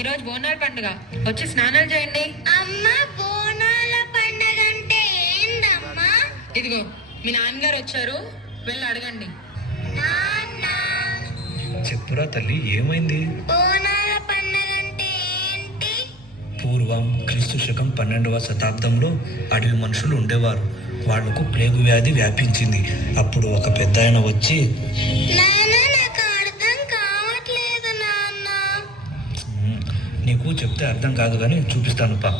ఈరోజు బోనాల పండుగ, వచ్చి స్నానాలు చేయండి. అమ్మా, బోనాల పండుగ అంటే ఏందమ్మా? ఇదిగో మీ నాన్నగారు వచ్చారు, వెళ్ళి అడగండి. చెప్పురా తల్లి, ఏమైంది? బోనాల పండుగ అంటే ఏంటి? పూర్వం క్రీస్తు శకం 12వ శతాబ్దంలో అడవి మనుషులు ఉండేవారు. వాళ్లకు ప్లేగు వ్యాధి వ్యాపించింది. అప్పుడు ఒక పెద్ద ఆయన వచ్చి, నాకు అర్థం కావట్లేదు నాన్న. నీకు చెప్తే అర్థం కాదు కానీ చూపిస్తాను పా.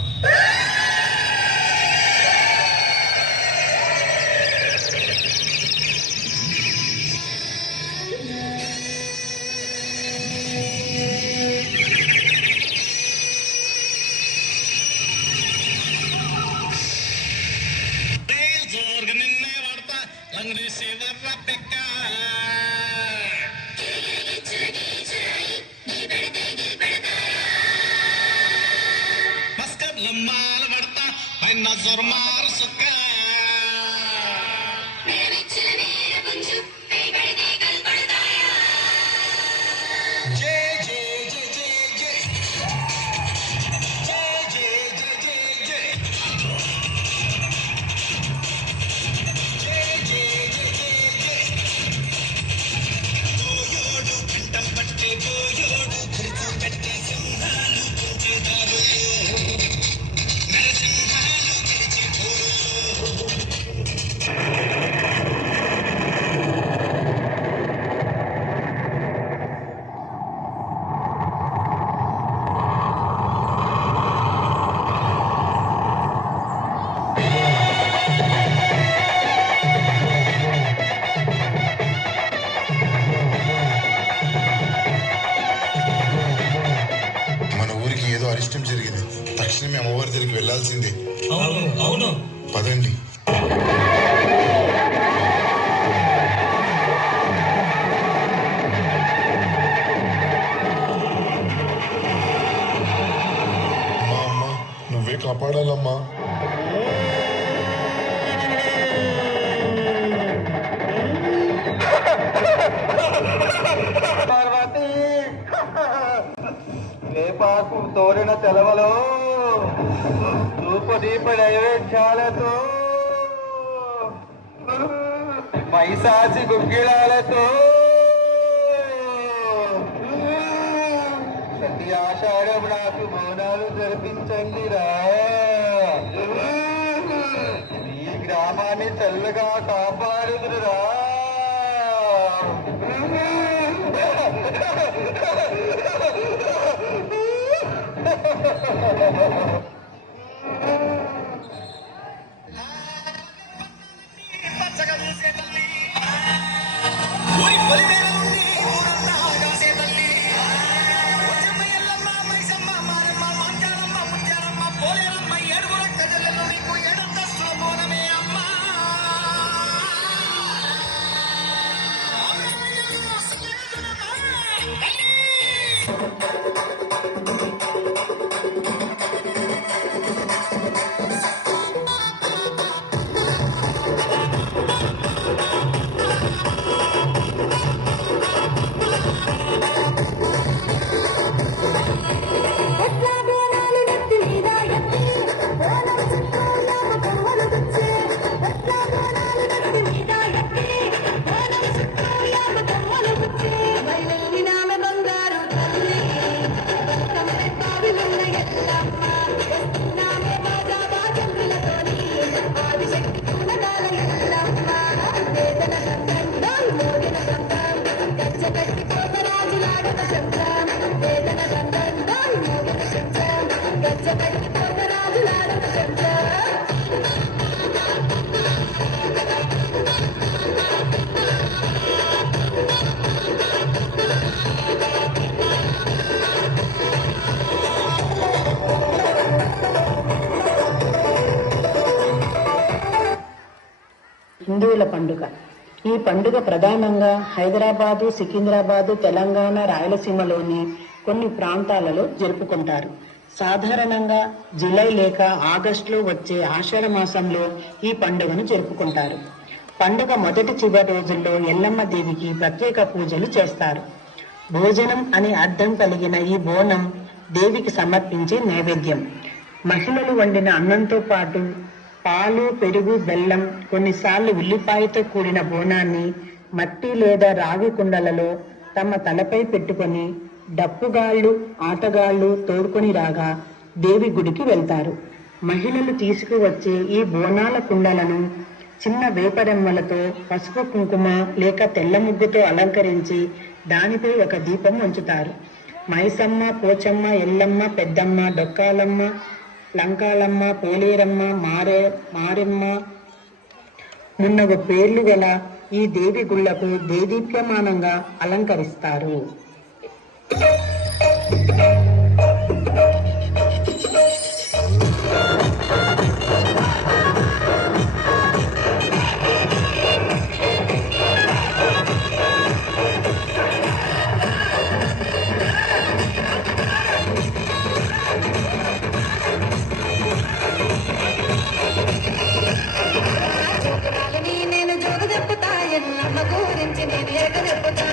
అరిష్టం జరిగింది. తక్షణమే అమ్మవారి దగ్గరికి వెళ్లాల్సిందే. అవును, పదండి. అమ్మా, నువ్వే కాపాడాలమ్మా. వేపాకు తోరిన తెలవలో ధూపదీప నైవేద్యాలతో పైశాచి గుగ్గిళాలతో ప్రతి ఆషాఢం నాకు బోనాలు జరిపించండిరా. ఈ గ్రామాన్ని చల్లగా కాపాడుదురా. హిందువుల పండుగ. ఈ పండుగ ప్రధానంగా హైదరాబాదు, సికింద్రాబాదు, తెలంగాణ, రాయలసీమలోని కొన్ని ప్రాంతాలలో జరుపుకుంటారు. సాధారణంగా జూలై లేక ఆగస్టులో వచ్చే ఆషాఢ మాసంలో ఈ పండుగను జరుపుకుంటారు. పండుగ మొదటి చివరి రోజుల్లో ఎల్లమ్మ దేవికి ప్రత్యేక పూజలు చేస్తారు. భోజనం అని అర్థం కలిగిన ఈ బోనం దేవికి సమర్పించే నైవేద్యం. మహిళలు వండిన అన్నంతో పాటు పాలు, పెరుగు, బెల్లం, కొన్నిసార్లు ఉల్లిపాయతో కూడిన బోనాన్ని మట్టి లేదా రాగి కుండలలో తమ తలపై పెట్టుకొని డప్పుగాళ్ళు, ఆటగాళ్ళు తోడుకొని రాగా దేవి గుడికి వెళ్తారు. మహిళలు తీసుకువచ్చే ఈ బోనాల కుండలను చిన్న వేపరెమ్మలతో, పసుపు కుంకుమ లేక తెల్ల ముగ్గుతో అలంకరించి దానిపై ఒక దీపం ఉంచుతారు. మైసమ్మ, పోచమ్మ, ఎల్లమ్మ, పెద్దమ్మ, డొక్కాలమ్మ, లంకాలమ్మ, పోలేరమ్మ, మారెమ్మ మున్నగు పేర్లు గల ఈ దేవి గుళ్లకు దేదీప్యమానంగా అలంకరిస్తారు. నేను జోగు చెప్పుతా ఎల్లమ్మ గురించి నేను ఎగ చెప్పుతా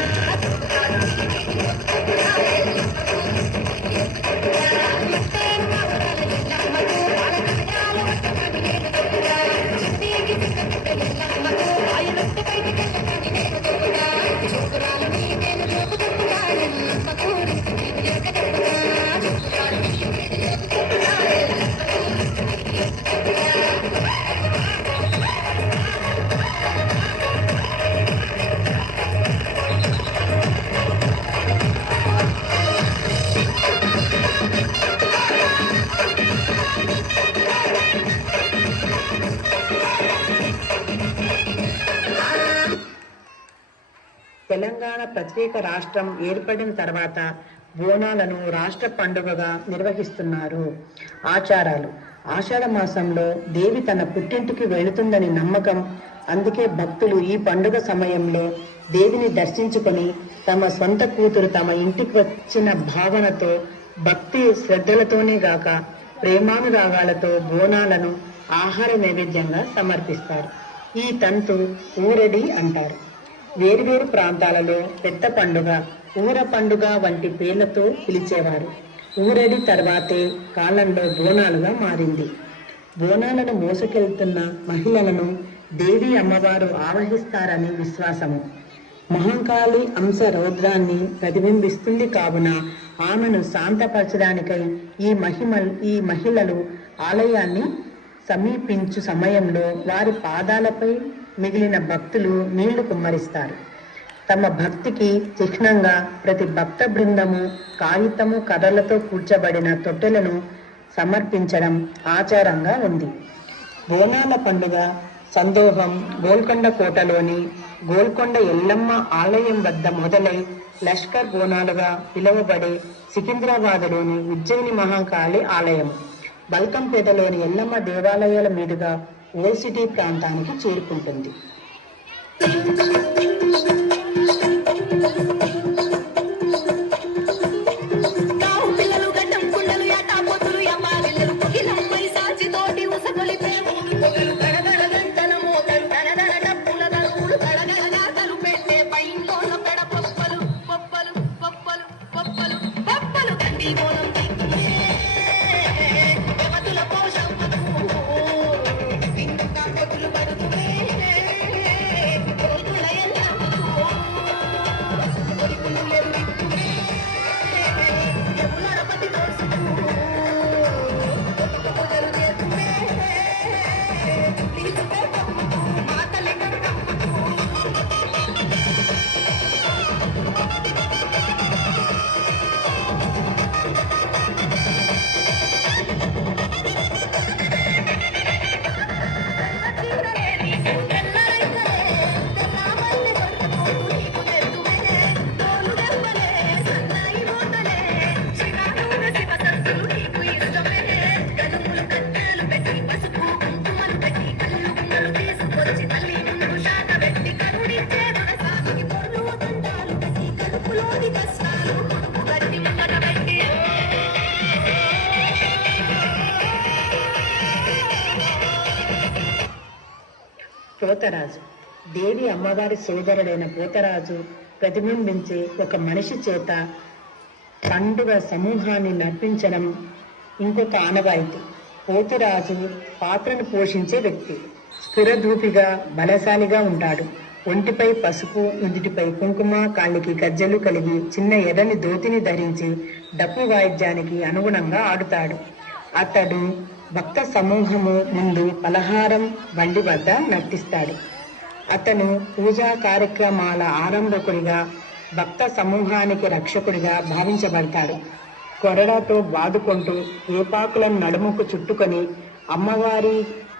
తెలంగాణ ప్రత్యేక రాష్ట్రం ఏర్పడిన తర్వాత బోనాలను రాష్ట్ర పండుగగా నిర్వహిస్తున్నారు. ఆచారాలు: ఆషాఢ మాసంలో దేవి తన పుట్టింటికి వెళుతుందని నమ్మకం. అందుకే భక్తులు ఈ పండుగ సమయంలో దేవిని దర్శించుకొని తమ సొంత కూతురు తమ ఇంటికి వచ్చిన భావనతో, భక్తి శ్రద్ధలతోనే గాక ప్రేమానురాగాలతో బోనాలను ఆహార నైవేద్యంగా సమర్పిస్తారు. ఈ తంతు ఊరడి అంటారు. వేరువేరు ప్రాంతాలలో పెద్ద పండుగ, ఊర పండుగ వంటి పేర్లతో పిలిచేవారు. ఊరడి తర్వాతే కాలంలో బోనాలుగా మారింది. బోనాలను మోసుకెళ్తున్న మహిళలను దేవి అమ్మవారు ఆవహిస్తారని విశ్వాసము. మహంకాళి అంశ రౌద్రాన్ని ప్రతిబింబిస్తుంది కావున ఆమెను శాంతపరచడానికై ఈ మహిళలు ఆలయాన్ని సమీపించు సమయంలో వారి పాదాలపై మిగిలిన భక్తులు నీళ్లు కుమ్మరిస్తారు. తమ భక్తికి చిహ్నంగా ప్రతి భక్త బృందము కాగితము, కర్రలతో కూర్చబడిన తొట్టెలను సమర్పించడం ఆచారంగా ఉంది. బోనాల పండుగ సందోహం గోల్కొండ కోటలోని గోల్కొండ ఎల్లమ్మ ఆలయం వద్ద మొదలై లష్కర్ బోనాలుగా పిలువబడే సికింద్రాబాద్లోని ఉజ్జయిని మహాకాళి ఆలయం, బల్కంపేటలోని ఎల్లమ్మ దేవాలయాల మీదుగా ఓల్డ్ సిటీ ప్రాంతానికి చేరుకుంటుంది. పోతరాజు దేవి అమ్మవారి సోదరుడైన పోతరాజు ప్రతిబింబించే ఒక మనిషి చేత పండుగ సమూహాన్ని నర్పించడం ఇంకొక ఆనవాయితీ. పోతురాజు పాత్రను పోషించే వ్యక్తి. స్థిరధూపిగా బలశాలిగా ఉంటాడు. ఒంటిపై పసుపు, నుదిటిపై కుంకుమ, కాళ్ళకి గజ్జెలు కలిగి చిన్న ఎర్రని ధోతిని ధరించి డప్పు వాయిద్యానికి అనుగుణంగా ఆడుతాడు. అతడు భక్త సమూహము ముందు పలహారం బండి వద్ద నర్తిస్తాడు. అతను పూజా కార్యక్రమాల ఆరంభకుడిగా, భక్త సమూహానికి రక్షకుడిగా భావించబడతాడు. కొరడాతో బాదుకుంటూ వేపాకులను నడుముకు చుట్టుకొని అమ్మవారి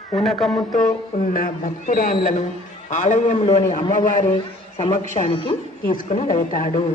పూనకముతో ఉన్న భక్తురాండ్లను ఆలయంలోని అమ్మవారి సమక్షానికి తీసుకుని వెళతాడు.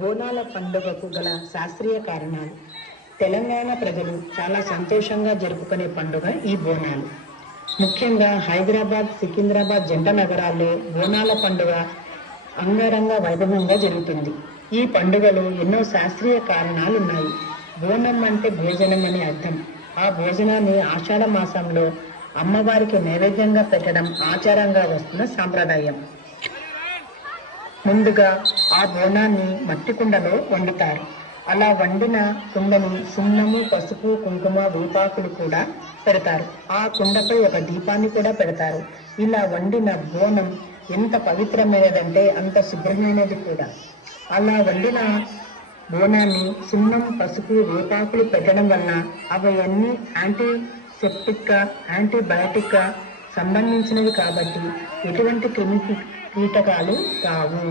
బోనాల పండుగకు గల శాస్త్రీయ కారణాలు. తెలంగాణ ప్రజలు చాలా సంతోషంగా జరుపుకునే పండుగ ఈ బోనాలు. ముఖ్యంగా హైదరాబాద్, సికింద్రాబాద్ జంట నగరాల్లో బోనాల పండుగ అంగరంగ వైభవంగా జరుగుతుంది. ఈ పండుగలో ఎన్నో శాస్త్రీయ కారణాలు ఉన్నాయి. బోనం అంటే భోజనం అని అర్థం. ఆ భోజనాన్ని ఆషాఢ మాసంలో అమ్మవారికి నైవేద్యంగా పెట్టడం ఆచారంగా వస్తున్న సాంప్రదాయం. ముందుగా ఆ బోనాన్ని మట్టి కుండలో వండుతారు. అలా వండిన కుండని సున్నము, పసుపు, కుంకుమ, వేపాకులు కూడా పెడతారు. ఆ కుండపై ఒక దీపాన్ని కూడా పెడతారు. ఇలా వండిన బోనం ఎంత పవిత్రమైనదంటే అంత శుభ్రమైనది కూడా. అలా వండిన బోనాన్ని సున్నం, పసుపు, వేపాకులు పెట్టడం వలన అవన్నీ యాంటీసెప్టిక్ గా, యాంటీబయాటిక్ గా సంబంధించినవి కాబట్టి ఎటువంటి క్రిమి కీటకాలు కావు.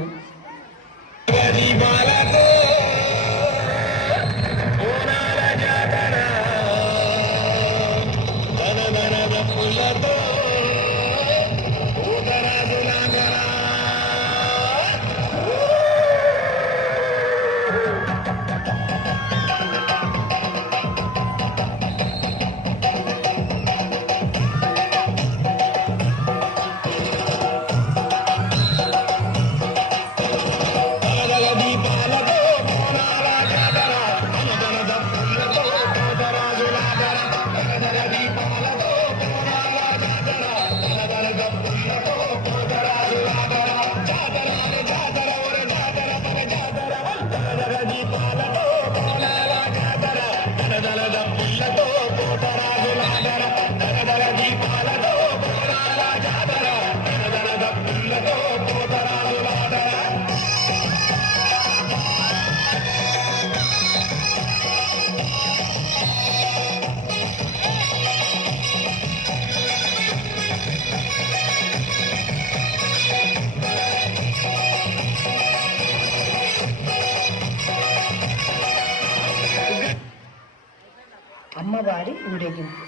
అమ్మవారి ఊరేగింపు.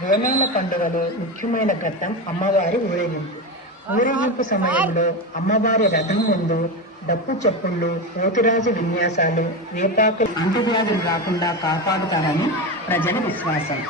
బోనాల పండుగలో ముఖ్యమైన ఘట్టం అమ్మవారి ఊరేగింపు. ఊరేగింపు సమయంలో అమ్మవారి రథం ముందు డప్పు చప్పుళ్ళు, పోతురాజు విన్యాసాలు, వేపాకు అంటువ్యాధులు రాకుండా కాపాడుతారని ప్రజల విశ్వాసం.